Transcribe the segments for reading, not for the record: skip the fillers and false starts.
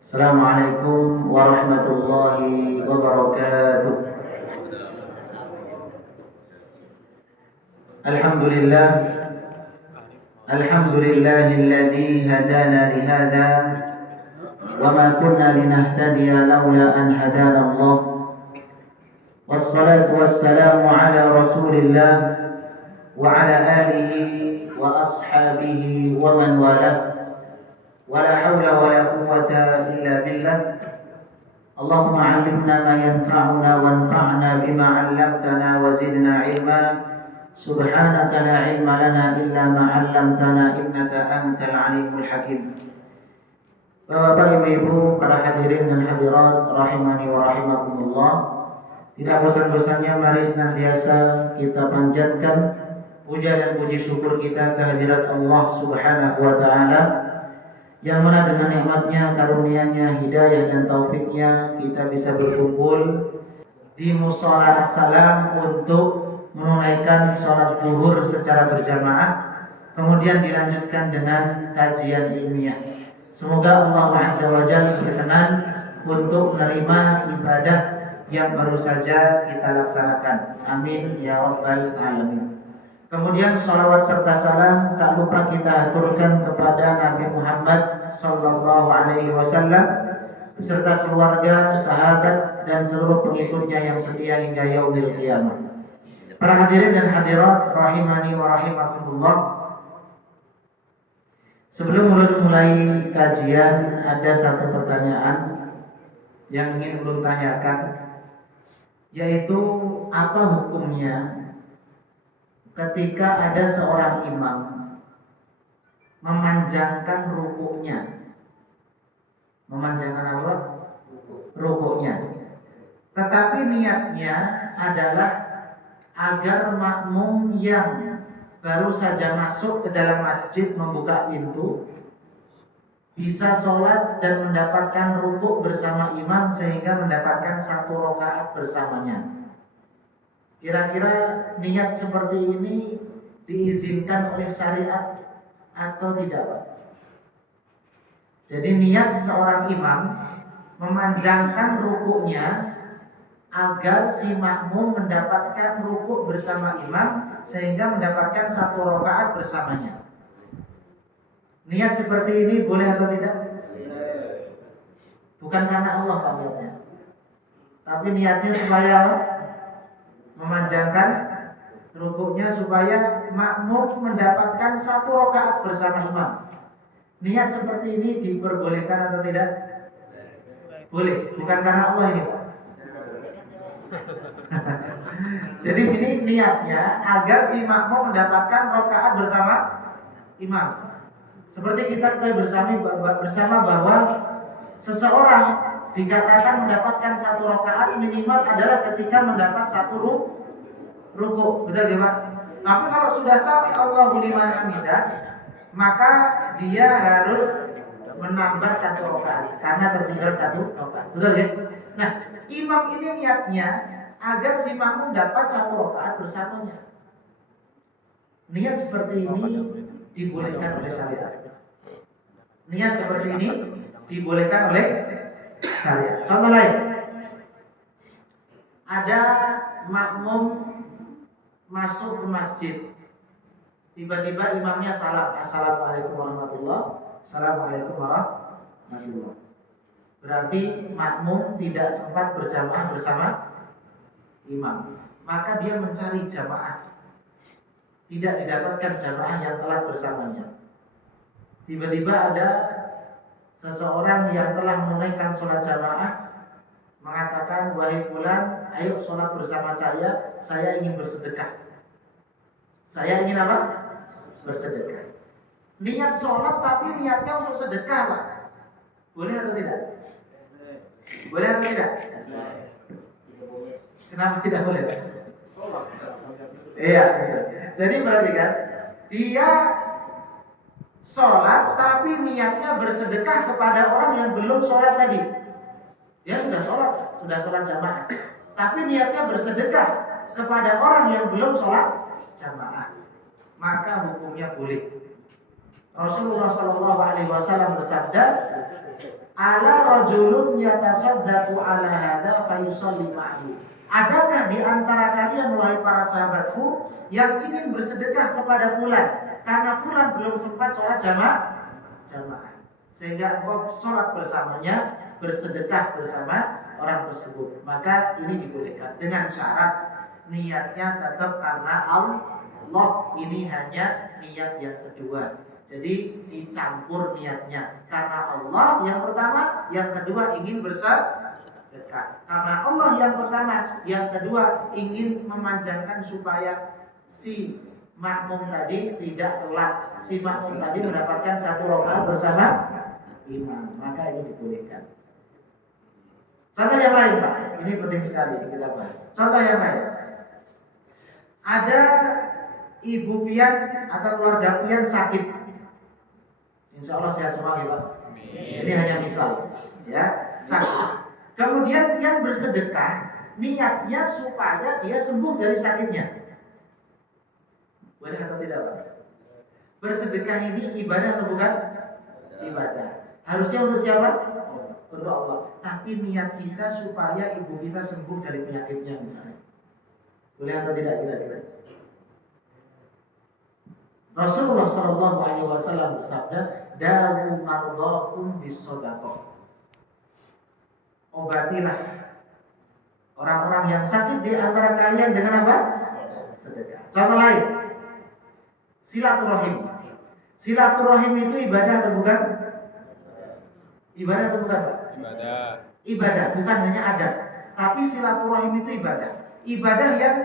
Assalamualaikum warahmatullahi wabarakatuh. Alhamdulillah, alhamdulillahilladzi hadana lihada wa ma kunna linahtadiya laula an hadana Allah. Wassalatu wassalamu ala Rasulillah wa ala alihi wa ashabihi wa man walah. ولا حول ولا قوة إلا بالله اللهم علمنا ما ينفعنا وانفعنا بما علمتنا وزدنا علما سبحانك لا علم لنا إلا ما علمتنا إنك أنت العليم الحكيم. Bapak Ibu, para hadirin dan hadirat rahimani wa rahimakumullah, tidak bosan-bosannya mari senantiasa kita panjatkan puja dan puji syukur kita kehadirat Allah Subhanahu wa taala, yang mana dengan nikmatnya, karunia-Nya, hidayah dan taufiknya kita bisa berkumpul di Mushola As-Salam untuk menunaikan sholat zuhur secara berjamaah, kemudian dilanjutkan dengan kajian ilmiah. Semoga Allah Azza wa Jalla berkenan untuk menerima ibadah yang baru saja kita laksanakan. Amin ya rabbal alamin. Kemudian sholawat serta salam tak lupa kita aturkan kepada Nabi Muhammad sallallahu alaihi wasallam beserta keluarga, sahabat dan seluruh pengikutnya yang setia hingga yaumil qiyamah. Para hadirin dan hadirat rahimani wa rahimakumullah, sebelum mulai kajian ada satu pertanyaan yang ingin ulun tanyakan, yaitu apa hukumnya ketika ada seorang imam memanjangkan rukuknya. Memanjangkan apa? Rukuknya. Tetapi niatnya adalah agar makmum yang baru saja masuk ke dalam masjid membuka pintu bisa sholat dan mendapatkan rukuk bersama imam sehingga mendapatkan satu rakaat bersamanya. Kira-kira niat seperti ini diizinkan oleh syariat atau tidak, Pak? Jadi niat seorang imam memanjangkan rukuknya agar si makmum mendapatkan rukuk bersama imam sehingga mendapatkan satu rakaat bersamanya. Niat seperti ini boleh atau tidak? Bukan karena Allah Pak niatnya, tapi niatnya supaya memanjangkan rukuknya supaya makmum mendapatkan satu rakaat bersama imam. Niat seperti ini diperbolehkan atau tidak? Boleh, bukan karena Allah ini, Pak. Jadi ini niatnya agar si makmum mendapatkan rakaat bersama imam. Seperti kita ketahui bersama bahwa seseorang dikatakan mendapatkan satu rakaat minimal adalah ketika mendapat satu rukuk, betul Pak? Tapi kalau sudah sami Allahu liman hamidah, maka dia harus menambah satu rakaat karena tertinggal satu rakaat, betul ya? Nah, imam ini niatnya agar si makmum dapat satu rakaat bersamanya. Niat seperti ini dibolehkan oleh syariat. Niat seperti ini dibolehkan oleh syariat. Contoh lain, ada makmum masuk ke masjid, tiba-tiba imamnya salam, assalamualaikum warahmatullah, assalamualaikum warahmatullah. Berarti makmum tidak sempat berjamaah bersama imam, maka dia mencari jamaah, tidak didapatkan jamaah yang telat bersamanya. Tiba-tiba ada seseorang yang telah menunaikan sholat jamaah mengatakan, wahai fulan, ayo sholat bersama saya ingin bersedekah. Saya ingin apa? Bersedekah. Niat sholat tapi niatnya untuk sedekah, Pak. Boleh atau tidak? Boleh atau tidak? Kenapa tidak boleh, Pak? Iya. Jadi berarti kan dia sholat tapi niatnya bersedekah kepada orang yang belum sholat tadi. Dia sudah sholat jamaah, tapi niatnya bersedekah kepada orang yang belum sholat jamaah, maka hukumnya boleh. Rasulullah Shallallahu Alaihi Wasallam bersabda, "Ala rajulun yatasaddaqu ala hada fayusalli ma'hu." Adakah di antara kalian wahai para sahabatku yang ingin bersedekah kepada fulan karena fulan belum sempat sholat jamaah, sehingga engkau sholat bersamanya, bersedekah bersama orang tersebut, maka ini dibolehkan dengan syarat niatnya tetap karena Allah. Ini hanya niat yang kedua. Jadi dicampur niatnya karena Allah yang pertama, yang kedua ingin bersedekah. Karena Allah yang pertama, yang kedua ingin memanjangkan supaya si makmum tadi tidak telat. Si makmum tadi mendapatkan 1 rakaat bersama imam, maka ini dibolehkan. Contoh yang lain, Pak, ini penting sekali kita bahas. Contoh yang lain, ada ibu pian atau keluarga pian sakit. Insya Allah sehat semua ya Pak. Ini hanya misal, ya, sakit. Kemudian pian bersedekah, niatnya supaya dia sembuh dari sakitnya. Boleh atau tidak Pak? Bersedekah ini ibadah atau bukan? Ibadah. Harusnya untuk siapa? Untuk Allah. Tapi niat kita supaya ibu kita sembuh dari penyakitnya misalnya. Boleh atau tidak kira-kira? Rasulullah Shallallahu Alaihi Wasallam bersabda, "Dawu mardhakum bis-shadaqah." Obatilah orang-orang yang sakit di antara kalian dengan apa? Sedekah. Contoh lain, silaturahim. Silaturahim itu ibadah atau bukan? Ibadah atau bukan, Pak? Ibadah. Ibadah, bukan hanya adat. Tapi silaturahim itu ibadah. Ibadah yang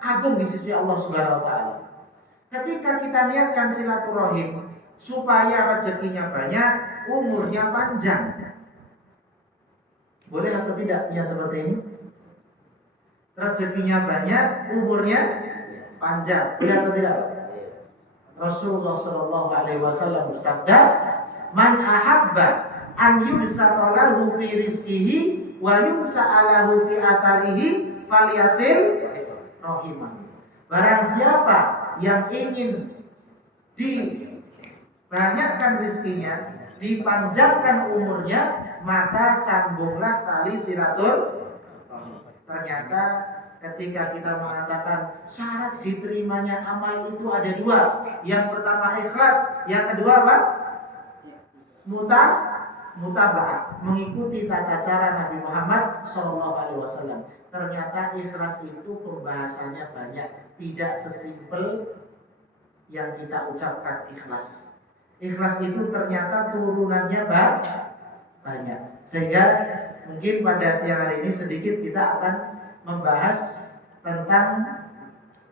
agung di sisi Allah Subhanahu wa taala. Ketika kita niatkan silaturahim supaya rezekinya banyak, umurnya panjang. Boleh atau tidak niat seperti ini? Rezekinya banyak, umurnya panjang. Boleh atau tidak? Rasulullah Shallallahu Alaihi Wasallam bersabda, "Man ahabba an yubsata lahu fi rizqihi wa yumsa'a lahu fi atharihi falyasil rahimah." Barang siapa yang ingin dibanyakkan rezekinya, dipanjangkan umurnya, maka sambunglah tali silaturahim. Ternyata ketika kita mengatakan syarat diterimanya amal itu ada 2. Yang pertama ikhlas, yang kedua apa? Mutaba'ah, mengikuti tata cara Nabi Muhammad SAW. Ternyata ikhlas itu pembahasannya banyak, tidak sesimpel yang kita ucapkan ikhlas. Ikhlas itu ternyata turunannya banyak. Sehingga mungkin pada siang hari ini sedikit kita akan membahas tentang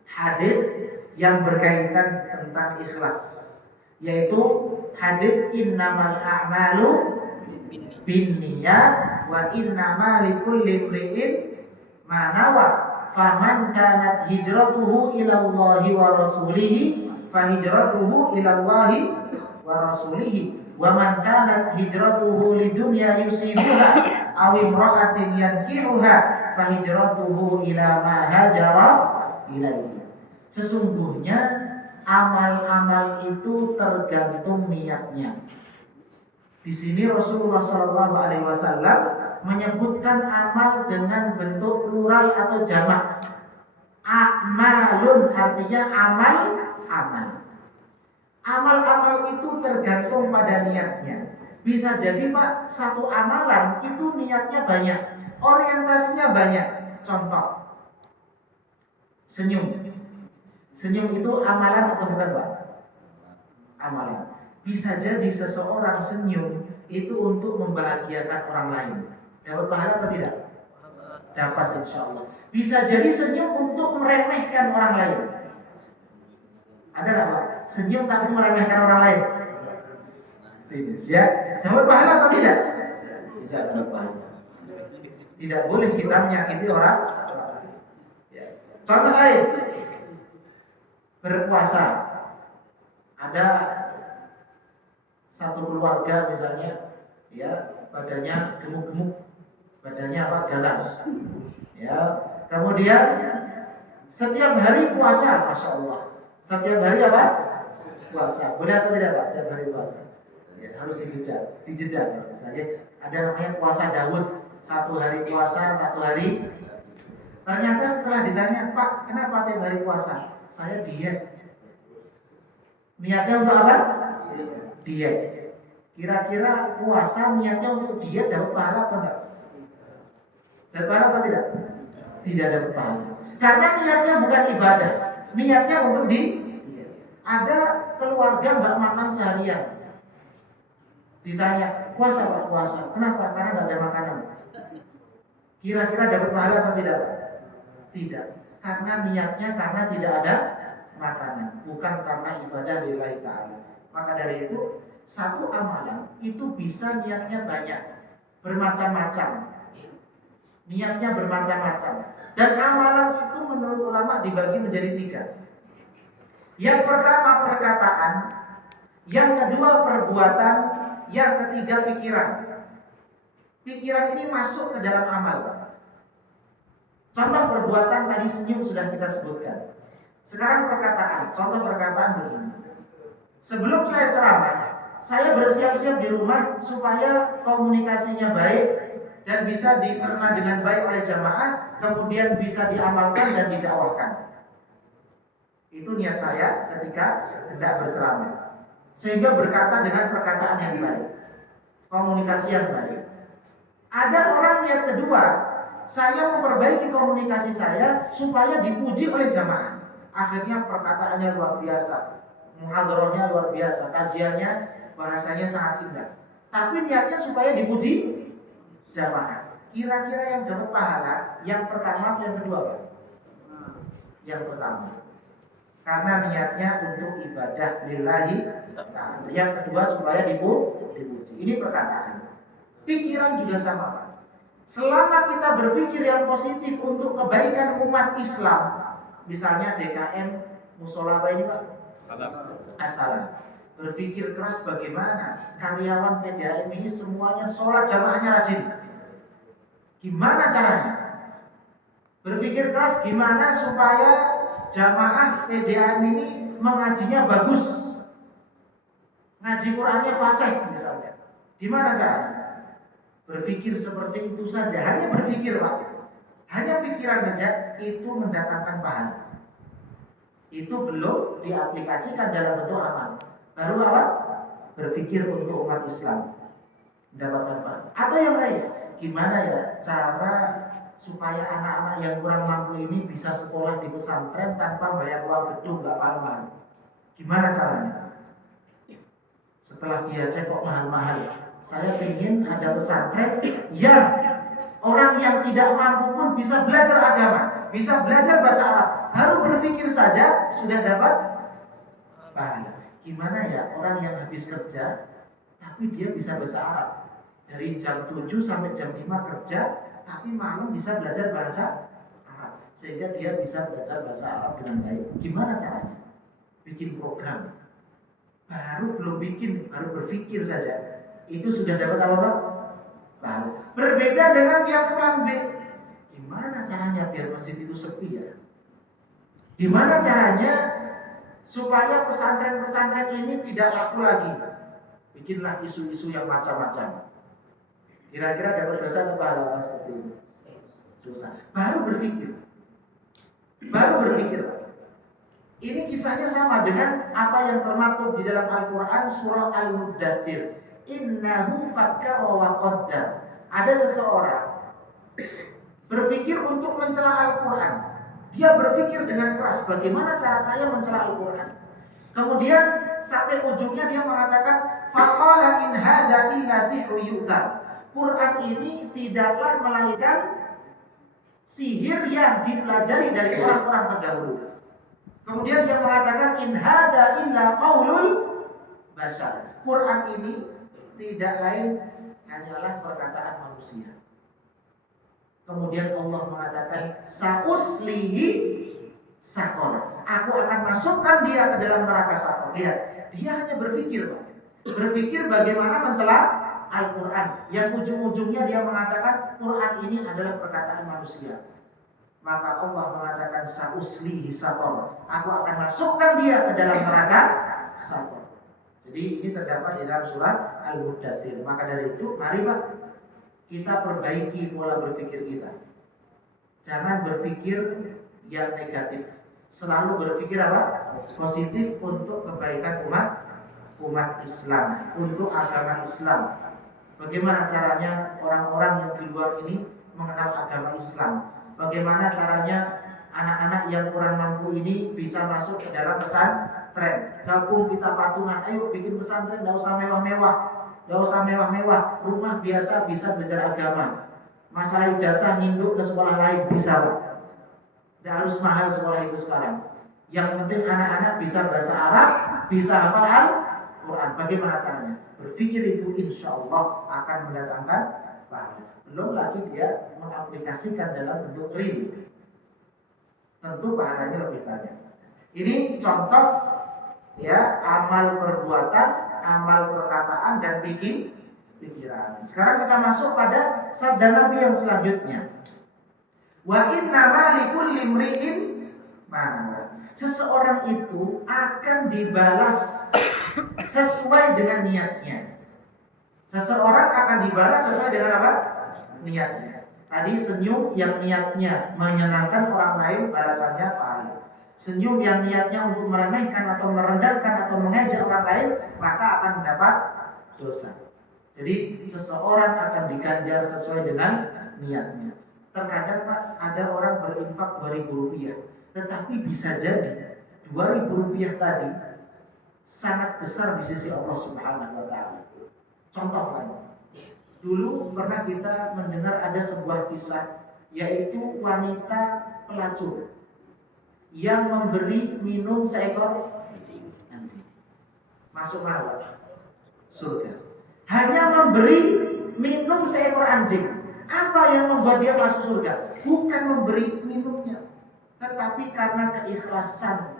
hadis yang berkaitan tentang ikhlas, yaitu hadis innamal a'malu binniyat wa innama likulli imri'in ma nawa faman kanat hijratuhu ila Allahi wa rasulihi fa hijratuhu ila Allahi wa rasulihi wa man kanat hijratuhu lidunya yusibuha aw imra'atin yankihuha fa hijratuhu ila ma hajara ilaihi. Sesungguhnya amal-amal itu tergantung niatnya. Di sini Rasulullah Shallallahu Alaihi Wasallam menyebutkan amal dengan bentuk plural atau jamak. A'malun artinya amal. Amal-amal itu tergantung pada niatnya. Bisa jadi Pak, satu amalan itu niatnya banyak, orientasinya banyak. Contoh, senyum. Senyum itu amalan atau bukan Pak? Amalan. Bisa jadi seseorang senyum itu untuk membahagiakan orang lain. Dapat pahala atau tidak? Dapat insya Allah. Bisa jadi senyum untuk meremehkan orang lain. Ada nggak Pak? Senyum tapi meremehkan orang lain? Ya, dapat pahala atau tidak? Tidak dapat pahala. Tidak boleh kita menyakiti orang. Contoh lain, berpuasa. Ada satu keluarga misalnya, ya, badannya gemuk-gemuk, badannya apa? Ganas. Ya, kemudian setiap hari puasa, masya Allah. Setiap hari apa? puasa. Boleh atau tidak Pak setiap hari puasa? Ya, harus dijeda. Misalnya ada namanya puasa Daud, 1 hari puasa, 1 hari. Ternyata setelah ditanya, Pak, kenapa tiap hari puasa? Saya diet. Niatnya untuk apa? Diet. Kira-kira puasa niatnya untuk diet dapat pahala atau enggak? Dapat pahala atau tidak? Tidak dapat pahala. Karena niatnya bukan ibadah. Niatnya untuk diet. Ada keluarga nggak makan seharian. Ditanya, puasa Pak? Puasa. Kenapa? Karena nggak ada makanan. Kira-kira dapat pahala atau tidak? Tidak. Karena niatnya karena tidak ada makanan, bukan karena ibadah lillahi ta'ala. Maka dari itu, satu amalan itu bisa niatnya banyak, bermacam-macam. Niatnya bermacam-macam. Dan amalan itu menurut ulama dibagi menjadi 3. Yang pertama perkataan, yang kedua perbuatan, yang ketiga pikiran. Pikiran ini masuk ke dalam amal, Pak. Contoh perbuatan tadi senyum sudah kita sebutkan. Sekarang perkataan, contoh perkataan begini. Sebelum saya ceramah, saya bersiap-siap di rumah supaya komunikasinya baik dan bisa dicerna dengan baik oleh jamaah, kemudian bisa diamalkan dan didakwahkan. Itu niat saya ketika hendak berceramah. Sehingga berkata dengan perkataan yang baik, komunikasi yang baik. Ada orang niat kedua, saya memperbaiki komunikasi saya supaya dipuji oleh jamaah. Akhirnya perkataannya luar biasa, muhadharahnya luar biasa, kajiannya bahasanya sangat indah. Tapi niatnya supaya dipuji jamaah. Kira-kira yang dapat pahala yang pertama atau yang kedua, Pak? Yang pertama. Karena niatnya untuk ibadah lillahi ta'ala. Yang kedua supaya dipuji. Ini perkataan. Pikiran juga sama, Pak. Selama kita berpikir yang positif untuk kebaikan umat Islam, misalnya DKM musola apa ini Pak? Assalam. Berpikir keras bagaimana karyawan PDAM ini semuanya sholat jamaahnya rajin. Gimana caranya? Berpikir keras gimana supaya jamaah PDAM ini mengajinya bagus, ngaji Qurannya fasih misalnya. Gimana caranya? Berpikir seperti itu saja, hanya berpikir Pak, hanya pikiran saja itu mendatangkan pahala. Itu belum diaplikasikan dalam bentuk amal. Baru apa? Berpikir untuk umat Islam mendapatkan pahala. Atau yang lain, gimana ya cara supaya anak-anak yang kurang mampu ini bisa sekolah di pesantren tanpa bayar uang gedung nggak mahal-mahal? Gimana caranya? Setelah dia cek kok mahal-mahal. Saya ingin ada pesantren yang orang yang tidak mampu pun bisa belajar agama, bisa belajar bahasa Arab. Baru berpikir saja sudah dapat pahala. Gimana ya orang yang habis kerja, tapi dia bisa bahasa Arab. Dari jam 7 sampai jam 5 kerja, tapi malam bisa belajar bahasa Arab. Sehingga dia bisa belajar bahasa Arab dengan baik. Gimana caranya? Bikin program. Baru belum bikin, baru berpikir saja. Itu sudah dapat apa Pak? Pahala. Berbeda dengan yang fulan B. Gimana caranya biar masjid itu sepi ya? Gimana caranya supaya pesantren-pesantren ini tidak laku lagi? Bikinlah isu-isu yang macam-macam. Kira-kira dapat dosa atau pahala orang seperti ini? Dosa. Baru berpikir. Pak. Ini kisahnya sama dengan apa yang termaktub di dalam Al-Quran surah Al-Muddathir. Innahu fakkara wa qaddar. Ada seseorang berpikir untuk mencela Al-Quran. Dia berpikir dengan keras bagaimana cara saya mencela Al-Quran. Kemudian sampai ujungnya dia mengatakan faqala in hadza illa sihrun yu'thar. Quran ini tidaklah melainkan sihir yang dipelajari dari orang-orang terdahulu. Kemudian dia mengatakan in hadza illa qaulul bashar. Quran ini tidak lain hanyalah perkataan manusia. Kemudian Allah mengatakan sauslihi sakor. Aku akan masukkan dia ke dalam neraka sakor. Lihat, dia hanya berpikir, Pak. Berpikir bagaimana mencela Al-Quran. Yang ujung-ujungnya dia mengatakan Quran ini adalah perkataan manusia. Maka Allah mengatakan sauslihi sakor. Aku akan masukkan dia ke dalam neraka sabar. Jadi ini terdapat di dalam surat Al-Muddathir. Maka dari itu, mari Pak, kita perbaiki pola berpikir kita. Jangan berpikir yang negatif. Selalu berpikir apa? Positif untuk kebaikan umat Islam, untuk agama Islam. Bagaimana caranya orang-orang yang di luar ini mengenal agama Islam? Bagaimana caranya anak-anak yang kurang mampu ini bisa masuk ke dalam pesantren? Gabung kita patungan, ayo bikin pesantren, tidak usah mewah-mewah, tidak usah mewah-mewah, rumah biasa bisa belajar agama. Masalah ijazah nginduk ke sekolah lain bisa Pak. Tidak harus mahal sekolah itu sekarang. Yang penting anak-anak bisa bahasa Arab, bisa hafal Al-Quran. Bagaimana caranya? Berpikir itu insya Allah akan mendatangkan pahala. Belum lagi dia mengaplikasikan dalam bentuk real. Tentu pahalanya lebih banyak. Ini contoh ya, amal perbuatan, amal perkataan dan pikiran. Sekarang kita masuk pada sabda Nabi yang selanjutnya. Wa inna ma likulli imri'in ma. Seseorang itu akan dibalas sesuai dengan niatnya. Seseorang akan dibalas sesuai dengan apa? Niatnya. Tadi senyum yang niatnya menyenangkan orang lain, balasannya pahala. Senyum yang niatnya untuk meremehkan atau merendahkan atau mengejek orang lain, maka akan mendapat dosa. Jadi seseorang akan diganjar sesuai dengan niatnya. Terkadang Pak, ada orang berinfak 2.000 rupiah, tetapi bisa jadi 2.000 rupiah tadi sangat besar di sisi Allah Subhanahu wa Ta'ala. Contoh lain, dulu pernah kita mendengar ada sebuah kisah, yaitu wanita pelacur yang memberi minum seekor anjing. Masuk mana? Surga. Hanya memberi minum seekor anjing. Apa yang membuat dia masuk surga? Bukan memberi minumnya, tetapi karena keikhlasan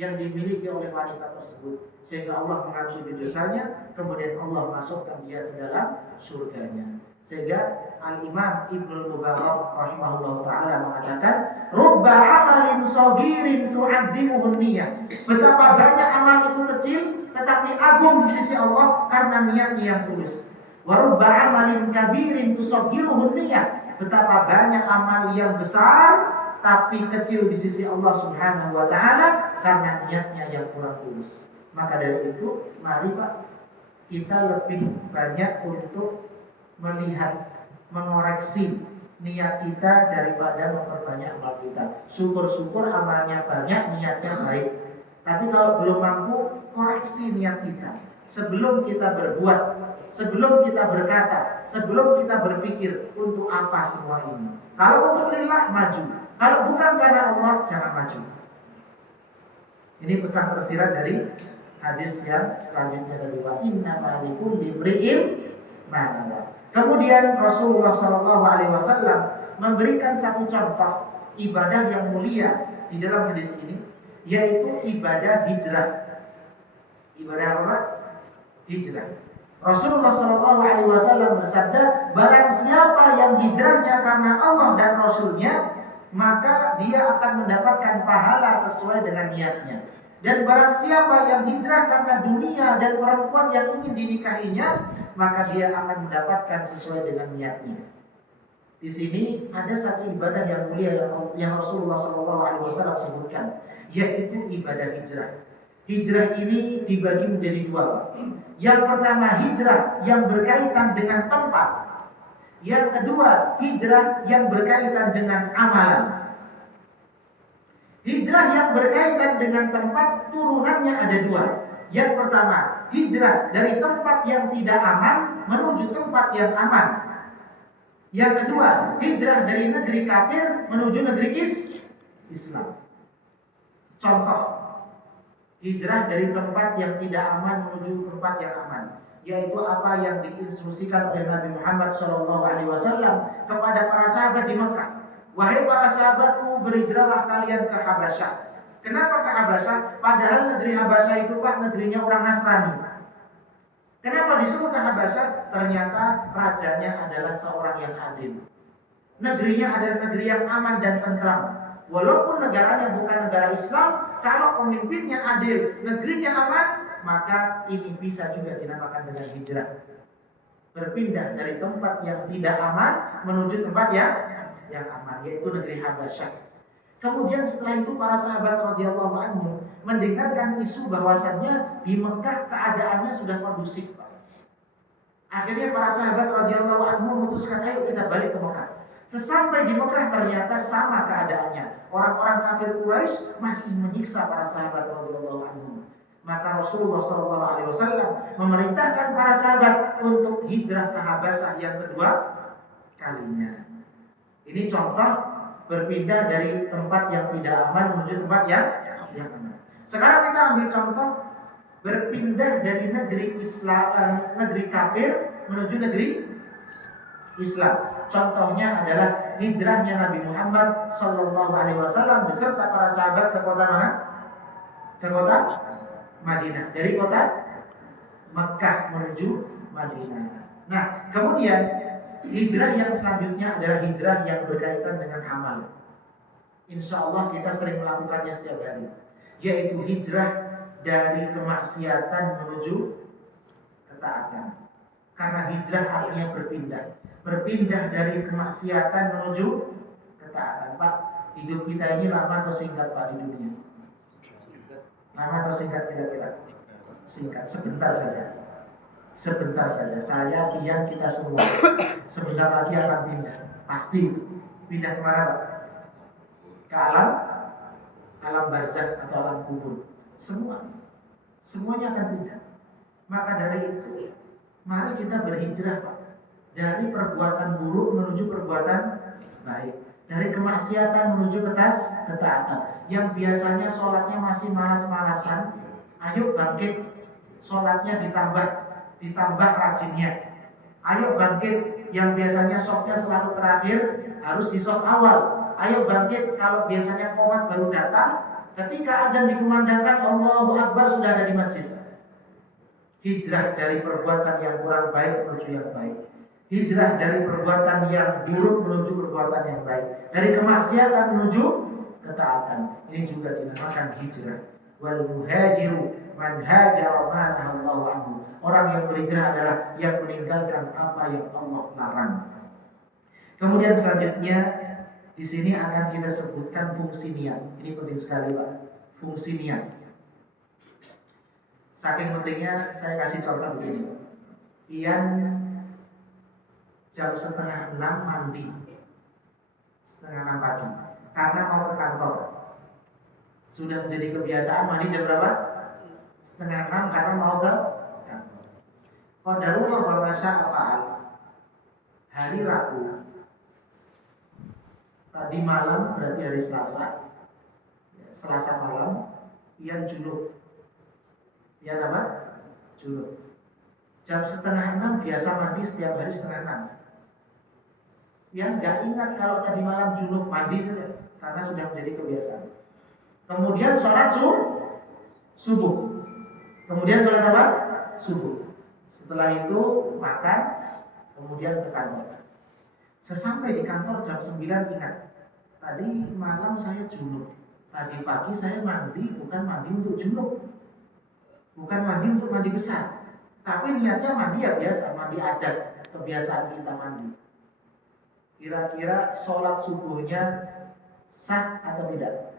yang dimiliki oleh wanita tersebut, sehingga Allah mengampuni dosanya, kemudian Allah masukkan dia ke dalam surganya. Sehingga Al-Imam Ibnu Mubarak rahimahullah ta'ala mengatakan, rubba amalin sagirin tu'adzimuhun niyah. Betapa banyak amal itu kecil tetapi agung di sisi Allah karena niatnya yang tulus. Wa rubba amalin kabirin tusaggiruhun niyah. Betapa banyak amal yang besar tapi kecil di sisi Allah Subhanahu wa Ta'ala karena niatnya yang kurang tulus. Maka dari itu, mari Pak, kita lebih banyak untuk melihat, mengoreksi niat kita daripada memperbanyak amal kita. Syukur-syukur amalnya banyak, niatnya baik. Tapi kalau belum mampu, koreksi niat kita. Sebelum kita berbuat, sebelum kita berkata, sebelum kita berpikir untuk apa semua ini. Kalau untuk lillah, maju. Kalau bukan karena Allah, jangan maju. Ini pesan tersirat dari hadis yang selanjutnya dari wa inna ma likulli imri'in ma nawa. Kemudian Rasulullah SAW memberikan satu contoh ibadah yang mulia di dalam hadis ini, yaitu ibadah hijrah. Ibadah apa? Hijrah. Rasulullah SAW bersabda, barang siapa yang hijrahnya karena Allah dan Rasulnya, maka dia akan mendapatkan pahala sesuai dengan niatnya. Dan barang siapa yang hijrah karena dunia dan perempuan yang ingin dinikahinya, maka dia akan mendapatkan sesuai dengan niatnya. Di sini ada satu ibadah yang mulia yang Rasulullah SAW sebutkan, yaitu ibadah hijrah. Hijrah ini dibagi menjadi dua. Yang pertama, hijrah yang berkaitan dengan tempat. Yang kedua, hijrah yang berkaitan dengan amalan. Hijrah yang berkaitan dengan tempat, turunannya ada dua. Yang pertama, hijrah dari tempat yang tidak aman menuju tempat yang aman. Yang kedua, hijrah dari negeri kafir menuju negeri Islam. Contoh, hijrah dari tempat yang tidak aman menuju tempat yang aman, yaitu apa yang diinstruksikan oleh Nabi Muhammad SAW kepada para sahabat di Mekah. Wahai para sahabatku, berhijrahlah kalian ke Habasyah. Kenapa ke Habasyah? Padahal negeri Habasyah itu Pak, negerinya orang Nasrani. Kenapa disuruh ke Habasyah? Ternyata rajanya adalah seorang yang adil. Negerinya adalah negeri yang aman dan tentram. Walaupun negaranya bukan negara Islam, kalau pemimpinnya adil, negerinya aman, maka ini bisa juga dinamakan dengan hijrah. Berpindah dari tempat yang tidak aman menuju tempat yang aman, yaitu negeri Habasyah. Kemudian setelah itu para sahabat radhiyallahu anhum mendengarkan isu bahwasannya di Mekah keadaannya sudah kondusif. Akhirnya para sahabat radhiyallahu anhum memutuskan, ayo kita balik ke Mekah. Sesampai di Mekah ternyata sama keadaannya. Orang-orang kafir Quraisy masih menyiksa para sahabat radhiyallahu anhum. Maka Rasulullah SAW memerintahkan para sahabat untuk hijrah ke Habasyah yang kedua kalinya. Ini contoh berpindah dari tempat yang tidak aman menuju tempat yang aman. Sekarang kita ambil contoh berpindah dari negeri Islam, negeri kafir menuju negeri Islam. Contohnya adalah hijrahnya Nabi Muhammad SAW beserta para sahabat ke kota mana? Ke kota Madinah. Dari kota Mekah menuju Madinah. Nah, kemudian hijrah yang selanjutnya adalah hijrah yang berkaitan dengan amal. Insya Allah kita sering melakukannya setiap hari, yaitu hijrah dari kemaksiatan menuju ketaatan. Karena hijrah artinya berpindah dari kemaksiatan menuju ketaatan. Pak, hidup kita ini lama atau singkat Pak di dunia? Lama atau singkat kira-kira? Singkat, sebentar saja. Sebentar saja. Saya, Pian, kita semua sebentar lagi akan pindah. Pasti pindah kemana Pak? Ke alam barzakh atau alam kubur. Semuanya akan pindah. Maka dari itu, mari kita berhijrah Pak. Dari perbuatan buruk menuju perbuatan baik. Dari kemaksiatan menuju ketaatan. Yang biasanya sholatnya masih malas-malasan, ayo bangkit, sholatnya ditambah rajinnya. Ayo bangkit, yang biasanya softnya selalu terakhir harus di soft awal. Ayo bangkit, kalau biasanya qomat baru datang, ketika adzan dikumandangkan Allahu Akbar sudah ada di masjid. Hijrah dari perbuatan yang kurang baik menuju yang baik. Hijrah dari perbuatan yang buruk menuju perbuatan yang baik. Dari kemaksiatan menuju ketaatan. Ini juga dinamakan hijrah. Wal muhajiru man hajara ma nahallahu anhu. Orang yang berhijrah adalah yang meninggalkan apa yang Allah larang. Kemudian selanjutnya di sini akan kita sebutkan fungsi niat. Ini penting sekali Pak. Fungsi niat. Saking pentingnya saya kasih contoh begini. Ian jam 5:30 mandi, 5:30 pagi, karena mau ke kantor. Sudah menjadi kebiasaan mandi jam berapa? 5:30 karena mau ke kantor. Qadarullah wa masya'a fa'al. Hari Rabu, tadi malam berarti hari Selasa malam, Ian junub. Ian apa? Junub. Jam 5:30 biasa mandi setiap hari 5:30. Yang nggak ingat kalau tadi malam junub, mandi saja karena sudah menjadi kebiasaan. Kemudian sholat subuh. Kemudian sholat apa? Subuh. Setelah itu makan, kemudian ke kantor. Sesampai di kantor jam 9 ingat, tadi malam saya junub. Tadi pagi saya mandi, bukan mandi untuk junub, bukan mandi untuk mandi besar, tapi niatnya mandi ya biasa, mandi adat, kebiasaan kita mandi. Kira-kira sholat subuhnya sah atau tidak?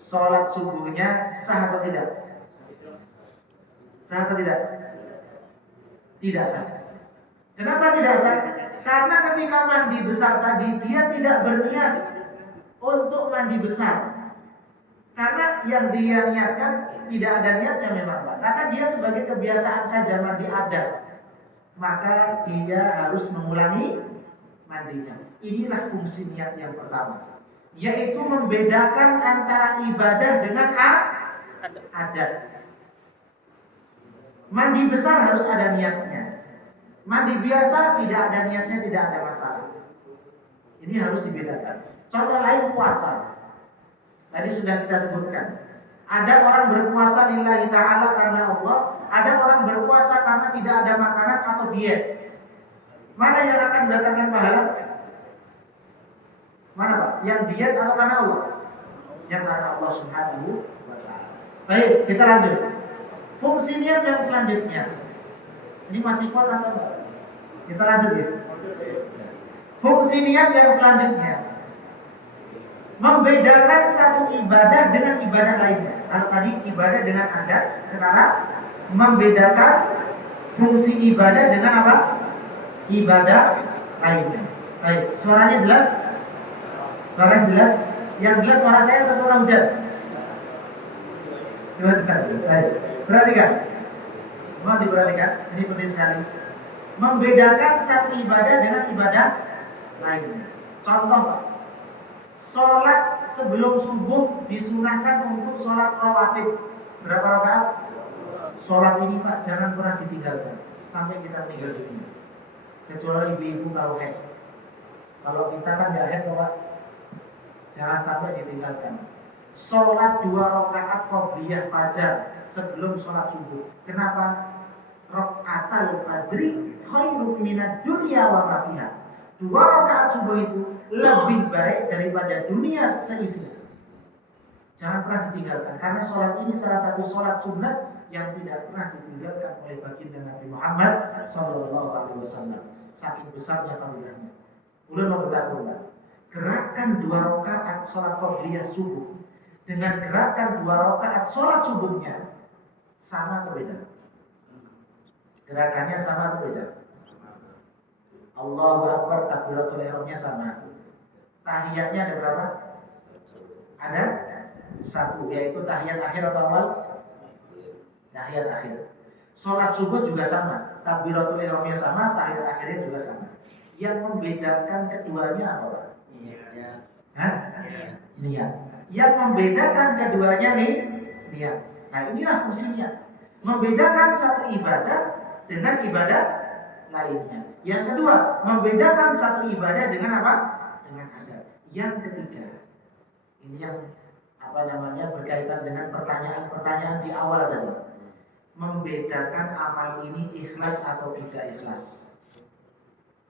Sholat subuhnya sah atau tidak? Sah atau tidak? Tidak sah. Kenapa tidak sah? Karena ketika mandi besar tadi dia tidak berniat untuk mandi besar. Karena yang dia niatkan tidak ada niatnya memang Pak. Karena dia sebagai kebiasaan saja mandi adat, maka dia harus mengulangi mandinya. Inilah fungsi niat yang pertama, yaitu membedakan antara ibadah dengan adat. Mandi besar harus ada niatnya. Mandi biasa tidak ada niatnya, tidak ada masalah. Ini harus dibedakan. Contoh lain puasa. Tadi sudah kita sebutkan. Ada orang berpuasa lillahi ta'ala karena Allah. Ada orang berpuasa karena tidak ada makanan atau diet. Mana yang akan mendatangkan pahala? Mana Pak? Yang diet atau karena Allah? Yang karena Allah Subhanahu wa ta'ala. Baik, kita lanjut. Fungsi niat yang selanjutnya. Ini masih kuat atau enggak? Kita lanjut ya. Fungsi niat yang selanjutnya membedakan satu ibadah dengan ibadah lainnya. Kalau tadi ibadah dengan adat, sekarang membedakan fungsi ibadah dengan apa? Ibadah lainnya. Baik, suaranya jelas? Suaranya jelas? Yang jelas suara saya atau suara hujan? Baik, perhatikan. Mohon diperhatikan, ini penting sekali. Membedakan satu ibadah dengan ibadah lainnya. Contoh, sholat sebelum subuh disunahkan untuk sholat rawatib. Berapa rakaat? Sholat ini Pak jangan pernah ditinggalkan sampai kita meninggal dunia. Kecuali ibu-ibu kalau haid. Kalau kita kan tidak haid Pak, jangan sampai ditinggalkan. Sholat 2 rakaat qobliyah fajar sebelum sholat subuh. Kenapa? Rakaatul fajri khairun minad dunya wa ma fiha. 2 rakaat subuh itu lebih baik daripada dunia seisinya. Jangan pernah ditinggalkan karena sholat ini salah satu sholat sunat yang tidak pernah ditinggalkan oleh baginda Nabi Muhammad sallallahu alaihi wasallam. Saking besarnya fadilahnya. Ulun mau bertakwa. Gerakan 2 rakaat sholat qobliyah subuh dengan gerakan 2 rakaat sholat subuhnya sama atau beda? Gerakannya sama atau beda? Allahu Akbar, takbiratul ihramnya sama. Tahiyatnya ada berapa? Ada 1, yaitu tahiyat akhir atau awal? Tahiyat akhir. Sholat subuh juga sama. Takbiratul ihramnya sama, tahiyat akhirnya juga sama. Yang membedakan keduanya apa, Pak? Niat. Yang membedakan keduanya nih niat. Nah, inilah fungsinya. Membedakan satu ibadah dengan ibadah lainnya. Yang kedua, membedakan satu ibadah dengan apa? Dengan adat. Yang ketiga, ini yang berkaitan dengan pertanyaan-pertanyaan di awal tadi. Membedakan amal ini ikhlas atau tidak ikhlas.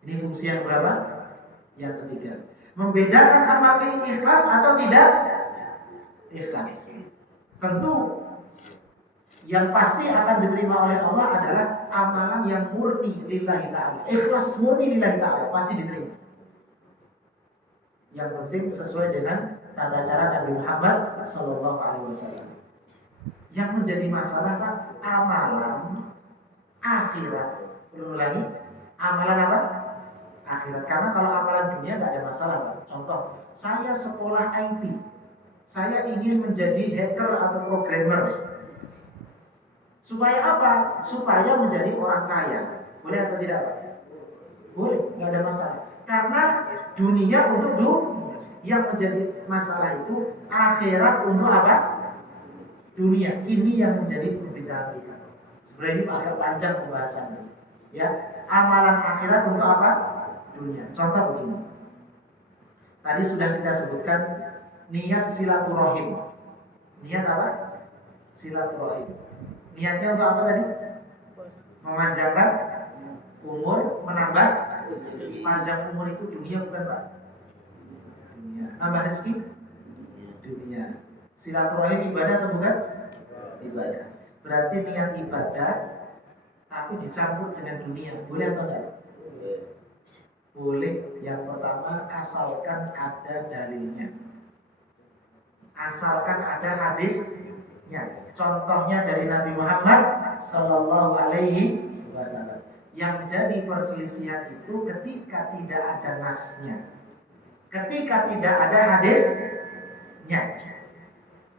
Ini fungsi yang berapa? Yang ketiga. Membedakan amal ini ikhlas atau tidak ikhlas. Tentu yang pasti akan diterima oleh Allah adalah amalan yang murni lillahi ta'ala. Ikhlas murni lillahi ta'ala pasti diterima. Yang penting sesuai dengan tata cara Nabi Muhammad sallallahu alaihi wasallam. Yang menjadi masalah Pak, amalan akhirat. Ulangi, amalan apa? Akhirat. Karena kalau amalan dunia nggak ada masalah Pak. Contoh, saya sekolah IT, saya ingin menjadi hacker atau programmer. Supaya apa? Supaya menjadi orang kaya. Boleh atau tidak Pak? Boleh, nggak ada masalah. Karena dunia untuk dunia. Yang menjadi masalah itu akhirat untuk apa? Dunia. Ini yang menjadi pembicaraan kita. Sebenarnya ini agak panjang pembahasannya. Ya, amalan akhirat untuk apa? Dunia. Contoh begini. Tadi sudah kita sebutkan niat silaturahim. Niat apa? Silaturahim. Niatnya untuk apa tadi? Memanjangkan umur, menambah panjang umur itu dunia bukan Pak? Dunia. Nambah rezeki? Dunia. Silaturahim ibadah atau bukan? Ibadah. Berarti niat ibadah tapi dicampur dengan dunia. Boleh atau tidak? Boleh. Yang pertama asalkan ada dalilnya. Asalkan ada hadisnya. Contohnya dari Nabi Muhammad sallallahu alaihi wasallam. Yang jadi perselisihan itu ketika tidak ada nasnya. Ketika tidak ada hadisnya.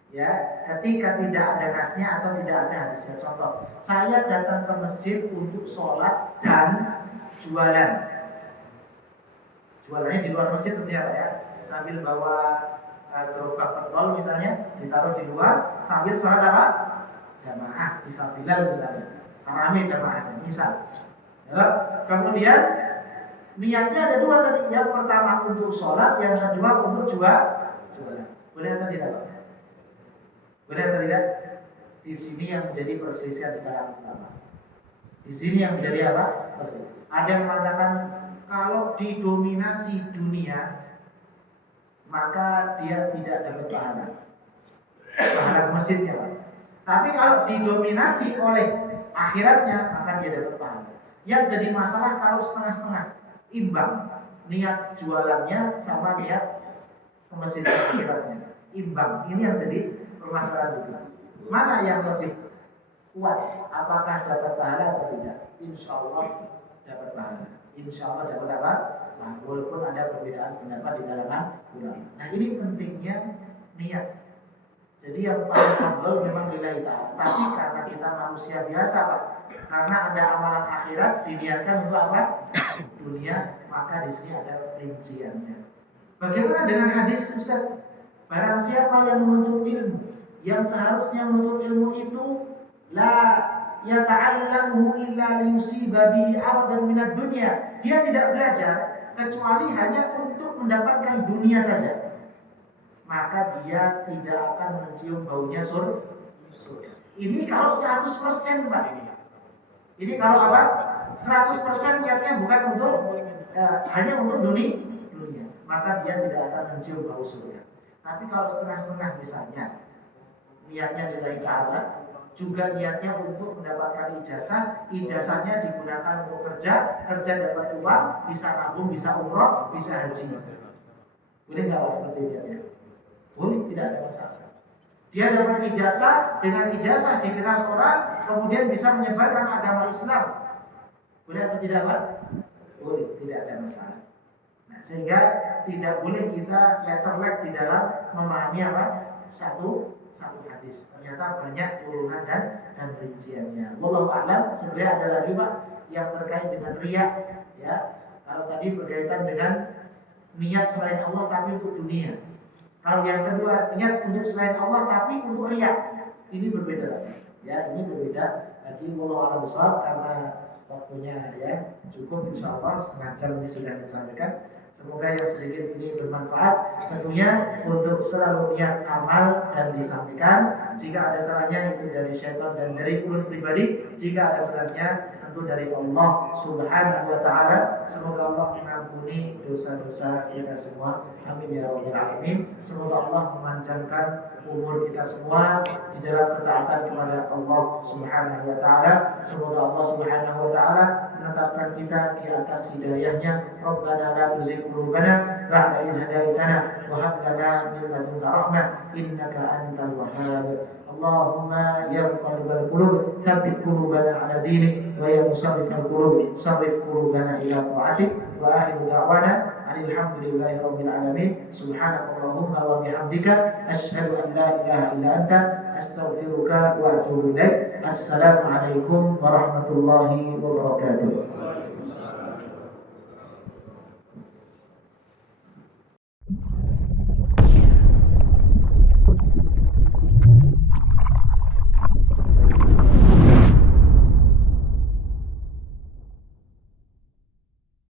Ya, ketika tidak ada nasnya atau tidak ada hadisnya. Contoh, saya datang ke masjid untuk sholat dan jualan. Jualannya di luar masjid tentunya Pak ya. Sambil bawa gerobak petrol misalnya, ditaruh di luar sambil sholat apa? Jamaah di Sabilal misalnya. Rame jamaah misal. Ya, kemudian niatnya ada 2 tadi. Yang pertama untuk sholat, yang kedua untuk jualan. Boleh atau tidak Pak? Boleh atau tidak? Di sini yang menjadi perselisihan di kalangan ulama. Di sini yang menjadi apa? Ada yang mengatakan kalau didominasi dunia maka dia tidak dapat pahala. Pahala masjidnya Pak. Tapi kalau didominasi oleh akhiratnya, maka dia dapat pahala. Yang jadi masalah kalau setengah-setengah, imbang. Niat jualannya sama niat ke masjid akhiratnya. Imbang. Ini yang jadi permasalahan juga. Mana yang lebih kuat? Apakah dapat pahala atau tidak? Insya Allah dapat pahala. Insya Allah dapat apa? Nah, walaupun ada perbedaan pendapat di kalangan ulama. Nah, ini pentingnya niat. Jadi yang paling afdal memang lillahi ta'ala. Tapi karena kita manusia biasa, Pak, karena ada amalan akhirat diniatkan untuk apa? Dunia, maka di sini ada rinciannya. Bagaimana dengan hadis Ustaz? Barang siapa yang menuntut ilmu, yang seharusnya menuntut ilmu itu la yata'allamu illa liyusiba bihi 'aradan minad dunya. Dia tidak belajar kecuali hanya untuk mendapatkan dunia saja. Maka dia tidak akan mencium baunya surga. Ini kalau 100% Pak. Ini kalau apa? 100% niatnya bukan untuk hanya untuk dunia, maka dia tidak akan mencium bau surga. Tapi kalau setengah-setengah misalnya, niatnya lillahi ta'ala, juga niatnya untuk mendapatkan ijazah, ijazahnya digunakan untuk kerja dapat uang, bisa nabung, bisa umroh, bisa haji. Boleh nggak seperti niatnya? Boleh, tidak ada masalah. Dia dapat ijazah, dengan ijazah dikenal orang, kemudian bisa menyebarkan agama Islam. Boleh atau tidak, Pak? Boleh, tidak ada masalah. Nah, sehingga tidak boleh kita letterlek di dalam memahami apa? Satu hadis. Ternyata banyak turunan dan rinciannya. Wallahu a'lam. Sebenarnya ada lagi, Pak, yang terkait dengan riya, ya. Kalau tadi berkaitan dengan niat selain Allah tapi untuk dunia. Kalau yang kedua, niat untuk selain Allah tapi untuk riya. Ini berbeda lagi. Ya, ini berbeda. Jadi wallahu a'lam besar karena waktunya ya cukup, insyaallah setengah jam ini sudah disampaikan. Semoga yang sedikit ini bermanfaat. Tentunya untuk selalu niat amal dan disampaikan. Jika ada salahnya itu dari syaitan dan dari mulut pribadi. Jika ada benarnya tentu dari Allah Subhanahu wa taala. Semoga Allah mengampuni dosa-dosa kita semua. Amin ya rabbal alamin. Semoga Allah memanjangkan umur kita semua di dalam ketaatan kepada Allah Subhanahu wa taala. Semoga Allah Subhanahu wa taala menetapkan kita di atas hidayahnya. Rabbana la tuzigh qulubana ba'da idh hadaytana wa hab lana min ladunka rahmah innaka antal wahhab. Allahumma ya muqallibal qulub tsabbit qulubana ala dinik wa ya musarrifal qulub sarrif qulubana ila ta'atik. Wa akhiru da'wana alhamdulillahi rabbil alamin. Subhanakallahumma wa bihamdika asyhadu an la ilaha illa anta astaghfiruka wa atubu ilaik. Assalamualaikum warahmatullahi wabarakatuh.